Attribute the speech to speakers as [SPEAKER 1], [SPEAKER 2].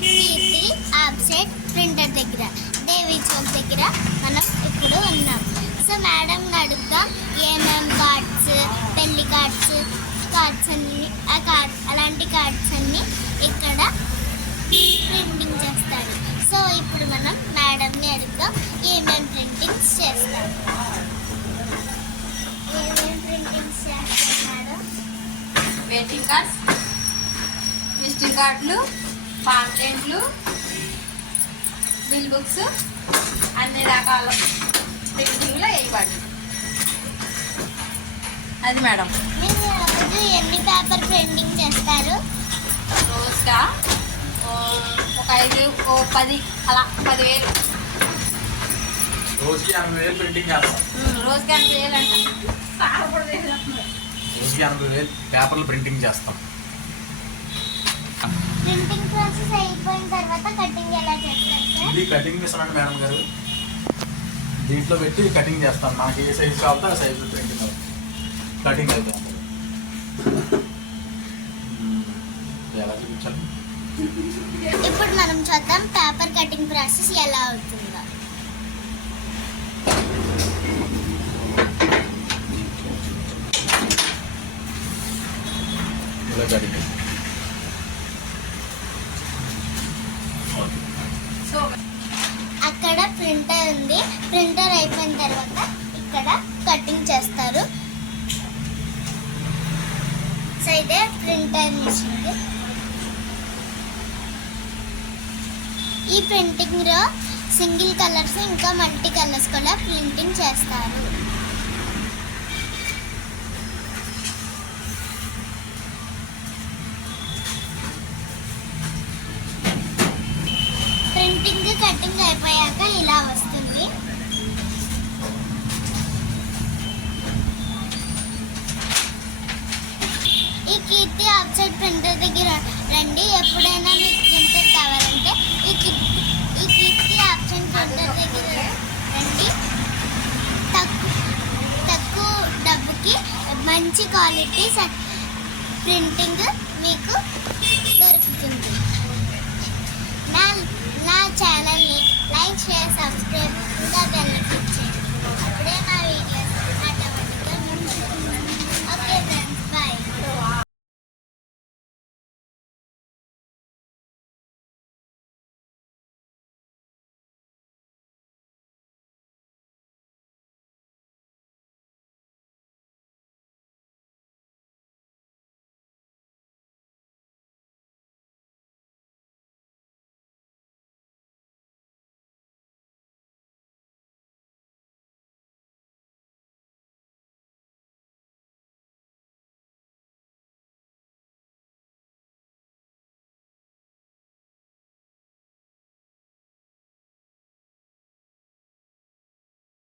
[SPEAKER 1] కీర్తి ఆబ్సెట్ printer దగ్గర దేవి చౌక్ దగ్గర మనం ఇప్పుడు ఉన్నాం. సో మేడం అడుగుతాం ఏమేం కార్డ్స్ పెళ్ళి కార్డ్స్ కార్డ్స్ అన్ని ఆ కార్డ్ అలాంటి కార్డ్స్ అన్ని ఇక్కడ ప్రింటింగ్ చేస్తారు. సో ఇప్పుడు మనం మేడంని అడుగుతాం ఏమేం ప్రింటింగ్స్ చేస్తాం ఏమేం ప్రింటింగ్స్ చేస్తారు మేడం?
[SPEAKER 2] వెయిటింగ్ కార్డ్స్ విజిటింగ్ కార్డులు పాంప్లెంట్లు బిల్ బుక్స్ అన్ని రకాల ప్రింటింగ్లో వేయబడి అది మేడం.
[SPEAKER 1] మీరు రోజు ఎన్ని పేపర్ ప్రింటింగ్ చేస్తారు?
[SPEAKER 2] రోజుగా ఒక ఐదు ఓ పది అలా పదివేలు.
[SPEAKER 3] రోజుకి ఎనభై వేలు ప్రింటింగ్ చేస్తాం.
[SPEAKER 2] రోజుకి ఎనభై వేలు అంట.
[SPEAKER 3] రోజుకి ఎనభై వేలు పేపర్లు ప్రింటింగ్ చేస్తాం.
[SPEAKER 1] ప్రింటింగ్ ప్రాసెస్ అయిపోయిన తర్వాత కటింగ్ ఎలా చేస్తారు సార్
[SPEAKER 3] ఇది కటింగ్ అండి మేడం గారు. దీంట్లో పెట్టి కటింగ్ చేస్తాం మనకి ఏ సైజు కావాలో ఆ సైజు ప్రింటింగ్ అవుతుంది. కటింగ్ అవుతుంది. ఎలా చూపించాలి?
[SPEAKER 1] ఇప్పుడు మనం చూద్దాం పేపర్ కటింగ్ ప్రాసెస్ ఎలా అవుతుందో.
[SPEAKER 3] ఇలా కటింగ్
[SPEAKER 2] సో
[SPEAKER 1] అక్కడ ప్రింటర్ ఉంది. ప్రింటర్ అయిపోయిన తర్వాత ఇక్కడ కటింగ్ చేస్తారు. సో ఇదే ప్రింటర్ మిషన్ ఈ ప్రింటింగ్లో సింగిల్ కలర్స్ ఇంకా మల్టీ కలర్స్ కూడా ప్రింటింగ్ చేస్తారు. మంచి క్వాలిటీ ప్రింటింగ్ మీకు దొరుకుతుంది. నా నా ఛానల్ని లైక్ షేర్ సబ్స్క్రైబ్ ఇంకా